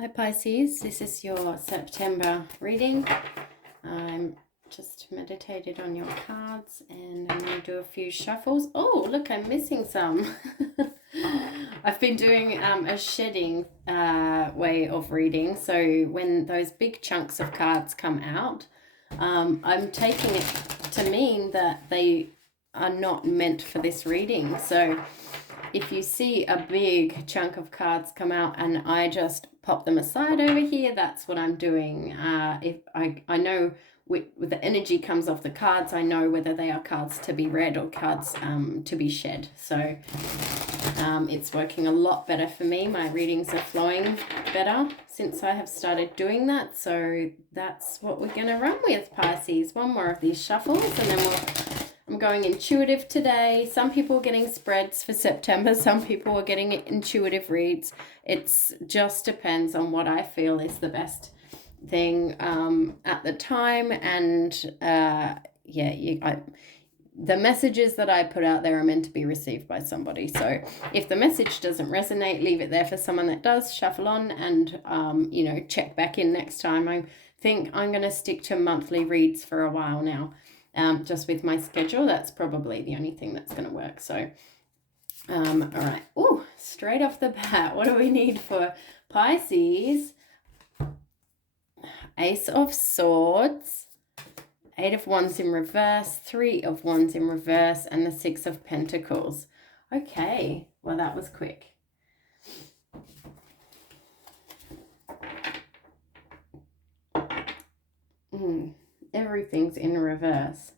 Hi Pisces, this is your September reading. I'm just meditated on your cards and I'm going to do a few shuffles. Oh, look, I'm missing some. I've been doing a shedding way of reading. So when those big chunks of cards come out, I'm taking it to mean that they are not meant for this reading. So if you see a big chunk of cards come out and I just pop them aside over here, that's what I'm doing. If I know with the energy comes off the cards, I know whether they are cards to be read or cards to be shed. So it's working a lot better for me. My readings are flowing better since I have started doing that. So that's what we're going to run with, Pisces. One more of these shuffles and then I'm going intuitive today. Some people are getting spreads for September. Some people are getting intuitive reads. It's just depends on what I feel is the best thing at the time. And the messages that I put out there are meant to be received by somebody. So if the message doesn't resonate, leave it there for someone that does. Shuffle on and, check back in next time. I think I'm going to stick to monthly reads for a while now. Just with my schedule, that's probably the only thing that's going to work. So, all right. Oh, straight off the bat, what do we need for Pisces? Ace of Swords, 8 of Wands in reverse, 3 of Wands in reverse, and the 6 of Pentacles. Okay, well, that was quick. Everything's in reverse,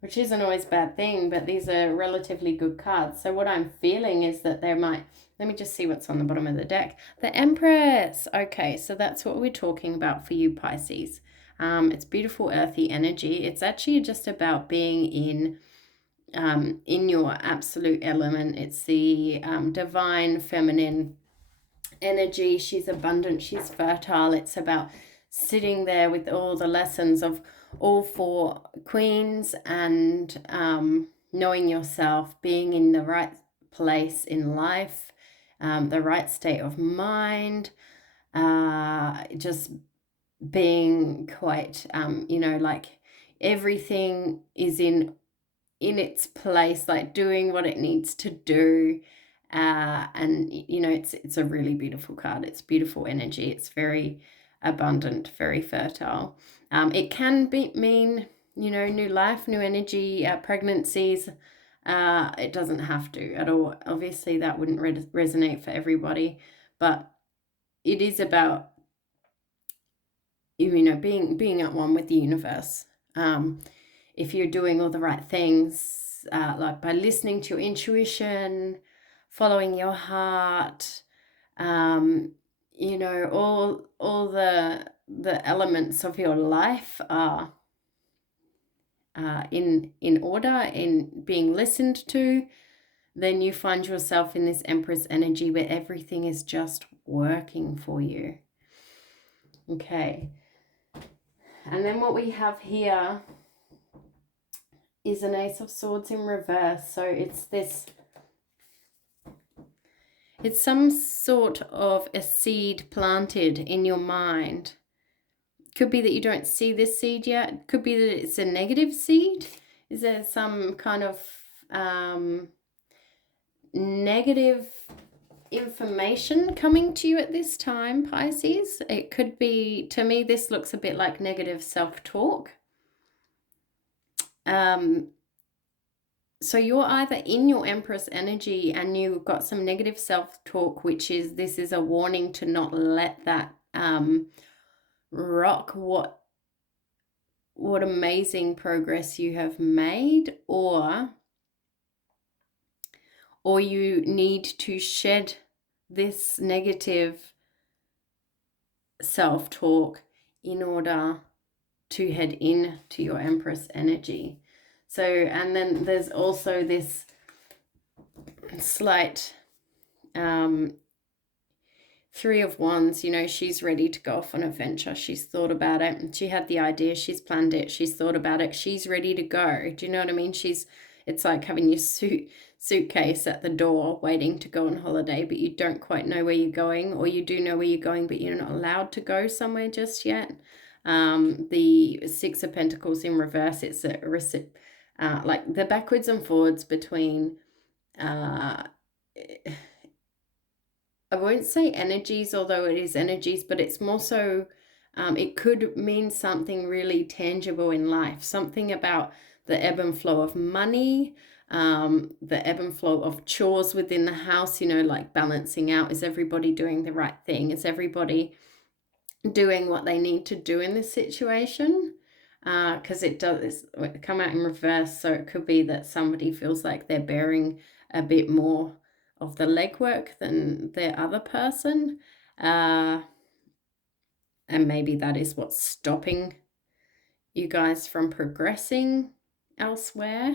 which isn't always a bad thing, but these are relatively good cards. So what I'm feeling is that there might, let me just see what's on the bottom of the deck. The Empress. Okay, so that's what we're talking about for you, Pisces. It's beautiful earthy energy. It's actually just about being in your absolute element. It's the divine feminine energy. She's abundant, she's fertile. It's about sitting there with all the lessons of all 4 queens and knowing yourself, being in the right place in life, the right state of mind, just being quite, like everything is in its place, like doing what it needs to do. And it's a really beautiful card. It's beautiful energy. It's very abundant, very fertile. It can mean new life, new energy, pregnancies. It doesn't have to at all. Obviously that wouldn't resonate for everybody, but it is about being at one with the universe. If you're doing all the right things, like by listening to your intuition, following your heart, all the elements of your life are in order, in being listened to, then you find yourself in this Empress energy where everything is just working for you. Okay. And then what we have here is an Ace of Swords in reverse. So it's some sort of a seed planted in your mind. Could be that you don't see this seed yet. Could be that it's a negative seed. Is there some kind of negative information coming to you at this time, Pisces? It could be, to me, this looks a bit like negative self-talk. So you're either in your Empress energy and you've got some negative self-talk, which is, this is a warning to not let that rock what amazing progress you have made, or you need to shed this negative self-talk in order to head in to your Empress energy. So, and then there's also this slight 3 of Wands, she's ready to go off on an adventure. She's thought about it and she had the idea, she's planned it, she's thought about it, she's ready to go. Do you know what I mean? It's like having your suitcase at the door waiting to go on holiday, but you don't quite know where you're going, or you do know where you're going, but you're not allowed to go somewhere just yet. The Six of Pentacles in reverse, it's like the backwards and forwards between, I won't say energies, although it is energies, but it's more so, it could mean something really tangible in life, something about the ebb and flow of money, the ebb and flow of chores within the house, you know, like balancing out. Is everybody doing the right thing? Is everybody doing what they need to do in this situation? Because it does come out in reverse, so it could be that somebody feels like they're bearing a bit more of the legwork than the other person, and maybe that is what's stopping you guys from progressing elsewhere.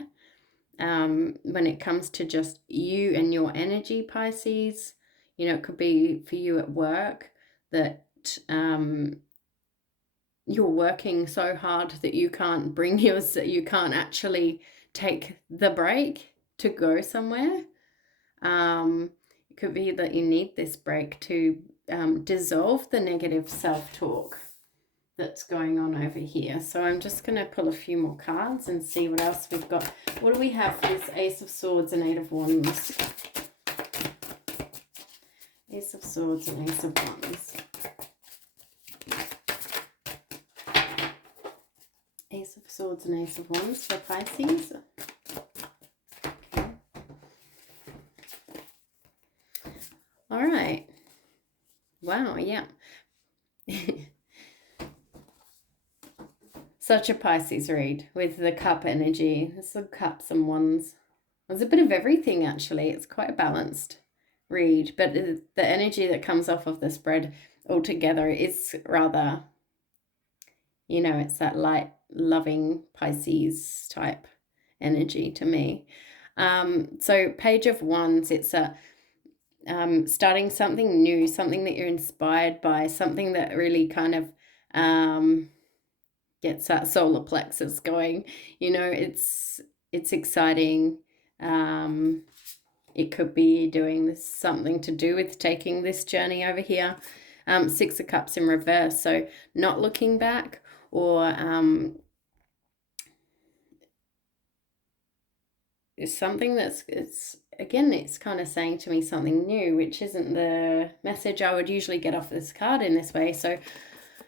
When it comes to just you and your energy, Pisces, you know, it could be for you at work that you're working so hard that you can't you can't actually take the break to go somewhere. It could be that you need this break to dissolve the negative self-talk that's going on over here. So I'm just going to pull a few more cards and see what else we've got. What do we have for this Ace of Swords and Eight of Wands? Ace of Swords and Ace of Wands. Ace of Swords and Ace of Wands for Pisces. Okay. All right. Wow, yeah. Such a Pisces read with the cup energy. There's some cups and wands. There's a bit of everything, actually. It's quite a balanced read, but the energy that comes off of the spread altogether is rather, you know, it's that light, loving Pisces type energy to me. So Page of Wands, it's a starting something new, something that you're inspired by, something that really kind of gets that solar plexus going. You know, it's exciting. It could be doing this, something to do with taking this journey over here. Six of Cups in reverse, so not looking back, or it's something that's, it's kind of saying to me something new, which isn't the message I would usually get off this card in this way. So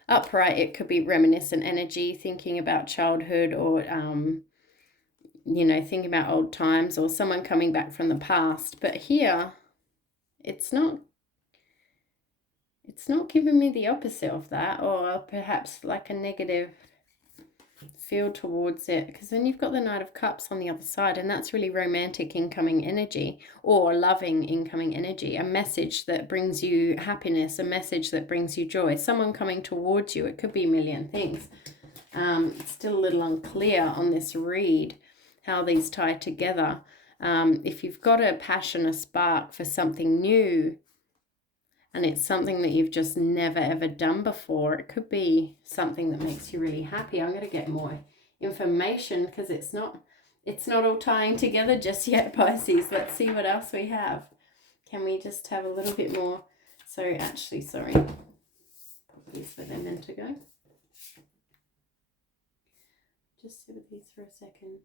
upright, it could be reminiscent energy, thinking about childhood, or you know, thinking about old times, or someone coming back from the past. But here it's not giving me the opposite of that, or perhaps like a negative feel towards it, because then you've got the Knight of Cups on the other side, and that's really romantic incoming energy, or loving incoming energy, a message that brings you happiness, a message that brings you joy, someone coming towards you. It could be a million things. It's still a little unclear on this read how these tie together. If you've got a passion, a spark for something new, and it's something that you've just never ever done before, it could be something that makes you really happy. I'm going to get more information because it's not all tying together just yet, Pisces. Let's see what else we have. Can we just have a little bit more? So actually, sorry, put these where they're meant to go. Just sit with these for a second.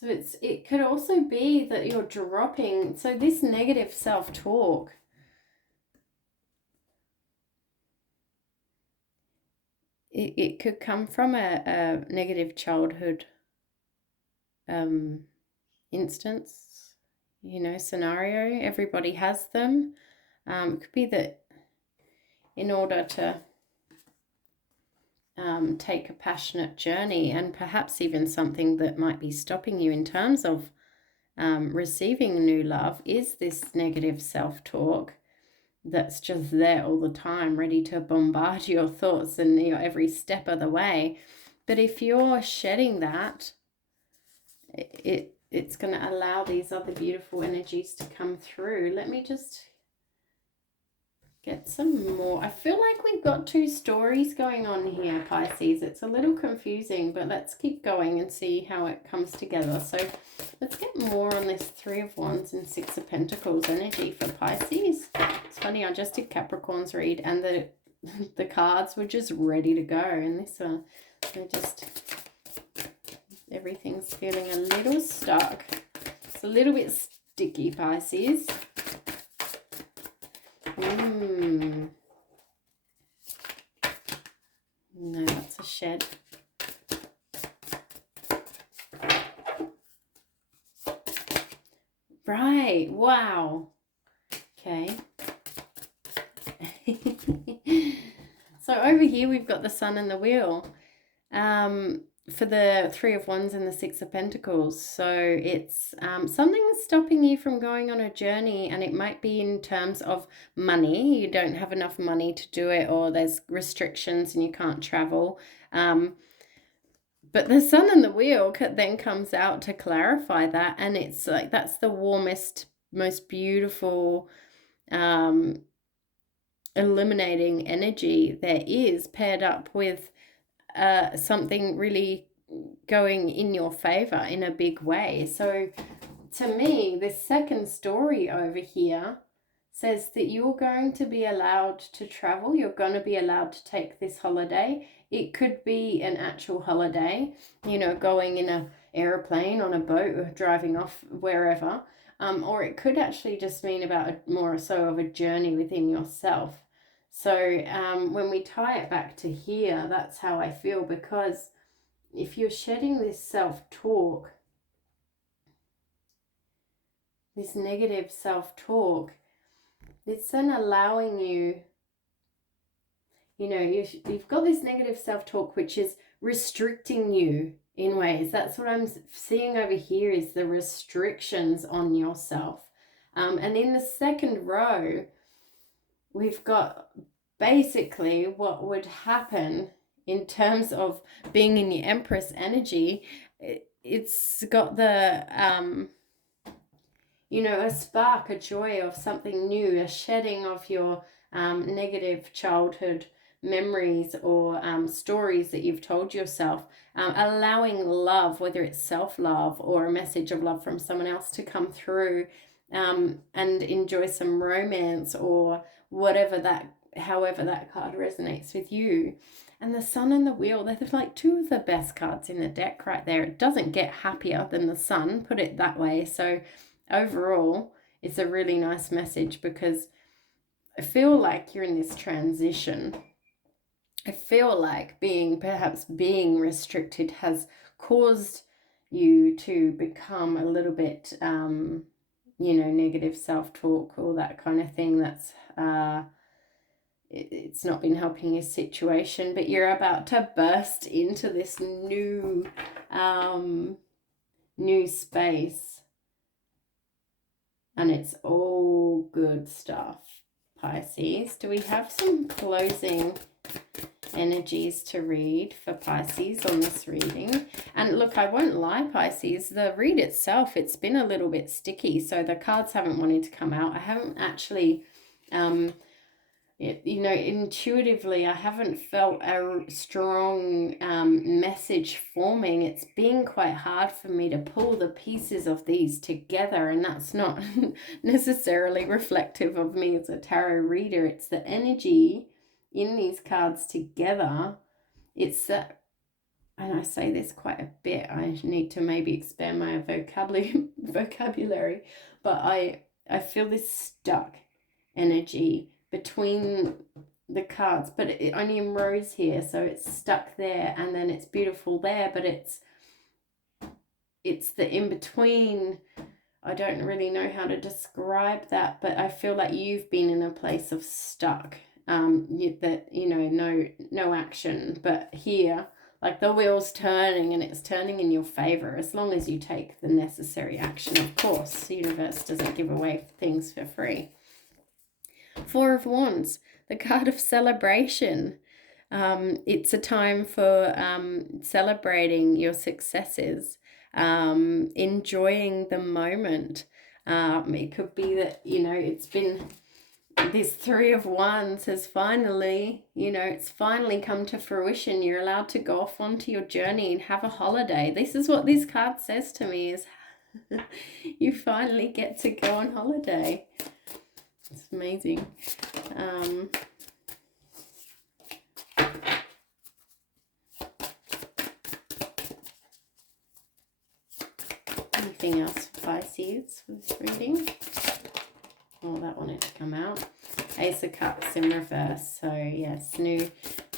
So it could also be that you're dropping, so this negative self-talk, it could come from a negative childhood instance, you know, scenario. Everybody has them. It could be that in order to take a passionate journey, and perhaps even something that might be stopping you in terms of receiving new love, is this negative self-talk that's just there all the time, ready to bombard your thoughts and your every step of the way. But if you're shedding that, it's going to allow these other beautiful energies to come through. Let me just get some more. I feel like we've got two stories going on here, Pisces. It's a little confusing, but let's keep going and see how it comes together. So let's get more on this Three of Wands and Six of Pentacles energy for Pisces. It's funny, I just did Capricorn's read and the cards were just ready to go. And this one, everything's feeling a little stuck. It's a little bit sticky, Pisces. No, that's a shed. Right, wow. Okay. So over here we've got the Sun and the Wheel. For the Three of Wands and the Six of Pentacles. So it's something that's stopping you from going on a journey, and it might be in terms of money. You don't have enough money to do it, or there's restrictions and you can't travel. But the Sun and the Wheel then comes out to clarify that, and it's like that's the warmest, most beautiful, illuminating energy there is, paired up with something really going in your favor in a big way. So to me, this second story over here says that you're going to be allowed to travel. You're going to be allowed to take this holiday. It could be an actual holiday, you know, going in an airplane, on a boat, or driving off wherever. Or it could actually just mean about more so of a journey within yourself. So when we tie it back to here, that's how I feel, because if you're shedding this self-talk, this negative self-talk, it's then allowing you, you know, you've got this negative self-talk which is restricting you in ways. That's what I'm seeing over here, is the restrictions on yourself. And in the second row, we've got basically what would happen in terms of being in the Empress energy. It's got the, you know, a spark, a joy of something new, a shedding of your negative childhood memories or stories that you've told yourself, allowing love, whether it's self-love or a message of love from someone else, to come through and enjoy some romance or whatever that, however that card resonates with you. And the Sun and the Wheel, they're like two of the best cards in the deck right there. It doesn't get happier than the Sun, put it that way. So overall, it's a really nice message, because I feel like you're in this transition. I feel like perhaps being restricted has caused you to become a little bit, you know, negative self-talk, all that kind of thing. That's it's not been helping your situation, but you're about to burst into this new space, and it's all good stuff, Pisces. Do we have some closing energies to read for Pisces on this reading? And look, I won't lie, Pisces, the read itself, it's been a little bit sticky, so the cards haven't wanted to come out. I haven't actually you know, intuitively, I haven't felt a strong message forming. It's been quite hard for me to pull the pieces of these together, and that's not necessarily reflective of me as a tarot reader. It's the energy in these cards together. It's that, and I say this quite a bit, I need to maybe expand my vocabulary, but I feel this stuck energy between the cards, but it only in rows here, so it's stuck there, and then it's beautiful there, but it's the in-between. I don't really know how to describe that, but I feel like you've been in a place of stuck, that, you know, no action, but here, like the wheel's turning, and it's turning in your favor as long as you take the necessary action. Of course, the universe doesn't give away things for free. Four of Wands, the card of celebration. It's a time for celebrating your successes, enjoying the moment. It could be that, you know, it's been this Three of Wands has finally, you know, it's finally come to fruition. You're allowed to go off onto your journey and have a holiday. This is what this card says to me, is you finally get to go on holiday. It's amazing. Anything else for Pisces for this reading? Oh, that wanted to come out. Ace of Cups in reverse. So yes, new,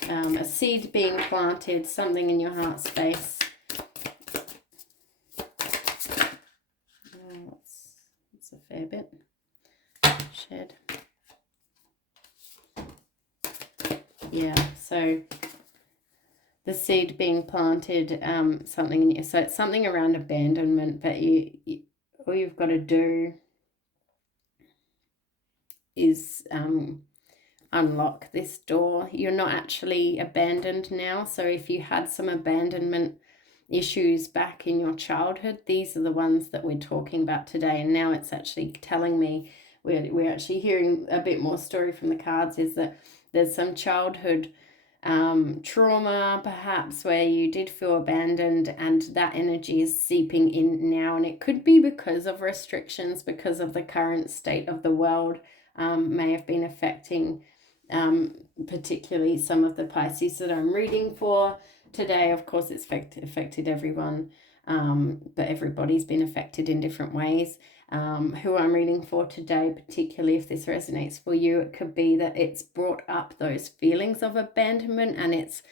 a seed being planted, something in your heart space. Oh, that's a fair bit. Shed. Yeah, so the seed being planted, something in you. So it's something around abandonment, but you all you've got to do is unlock this door. You're not actually abandoned now. So if you had some abandonment issues back in your childhood, these are the ones that we're talking about today. And now it's actually telling me, we're actually hearing a bit more story from the cards, is that there's some childhood trauma perhaps where you did feel abandoned, and that energy is seeping in now. And it could be because of restrictions, because of the current state of the world, may have been affecting particularly some of the Pisces that I'm reading for today. Of course, it's affected everyone, but everybody's been affected in different ways. Who I'm reading for today, particularly if this resonates for you, it could be that it's brought up those feelings of abandonment, and it's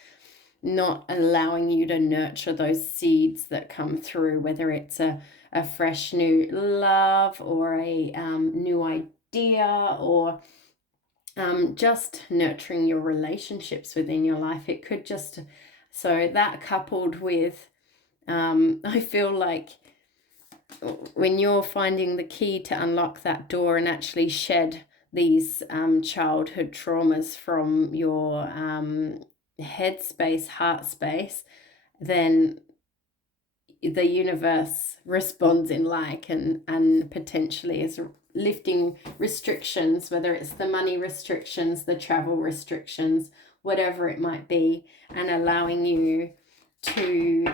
not allowing you to nurture those seeds that come through, whether it's a fresh new love, or a new idea, or just nurturing your relationships within your life. It could just, so that coupled with, I feel like when you're finding the key to unlock that door and actually shed these childhood traumas from your head space, heart space, then the universe responds in like, and potentially is lifting restrictions, whether it's the money restrictions, the travel restrictions, whatever it might be, and allowing you to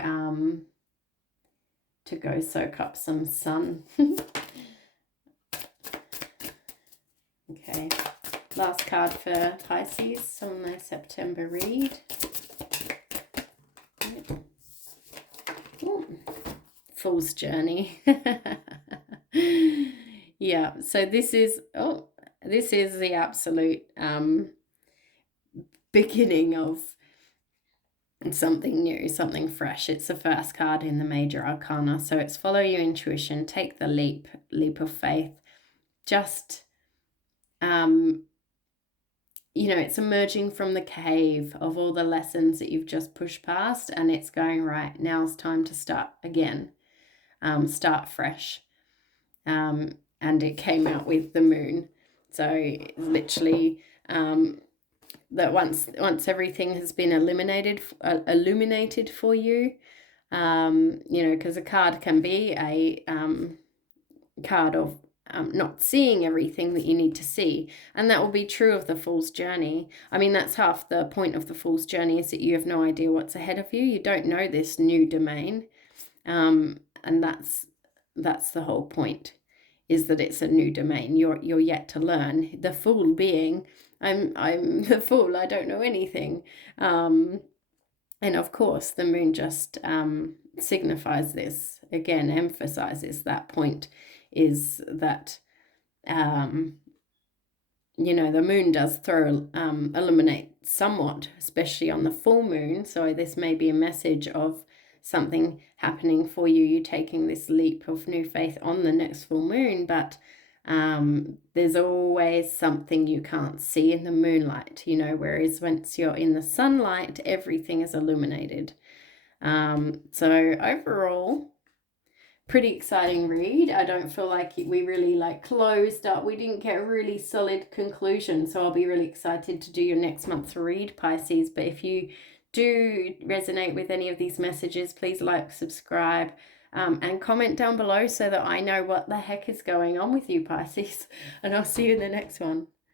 go soak up some sun. Okay, last card for Pisces on their September read. Ooh. Fool's Journey. Yeah, so this is the absolute beginning of something new, something fresh. It's the first card in the major arcana, so it's follow your intuition, take the leap of faith. Just you know, it's emerging from the cave of all the lessons that you've just pushed past, and it's going, right, now's time to start again, start fresh. And it came out with the moon, so literally that once everything has been illuminated for you, you know, because a card can be a card of not seeing everything that you need to see, and that will be true of the Fool's Journey. I mean, that's half the point of the Fool's Journey, is that you have no idea what's ahead of you. You don't know this new domain, and that's the whole point, is that it's a new domain. You're yet to learn. The Fool being, I'm the fool, I don't know anything. And of course the moon just signifies this, again emphasizes that point, is that you know, the moon does illuminate somewhat, especially on the full moon. So this may be a message of something happening for you, you taking this leap of new faith on the next full moon, but there's always something you can't see in the moonlight, you know, whereas once you're in the sunlight, everything is illuminated. So overall, pretty exciting read. I don't feel like we really closed up. We didn't get a really solid conclusion, so I'll be really excited to do your next month's read, Pisces. But if you do resonate with any of these messages, please subscribe, and comment down below so that I know what the heck is going on with you, Pisces. And I'll see you in the next one.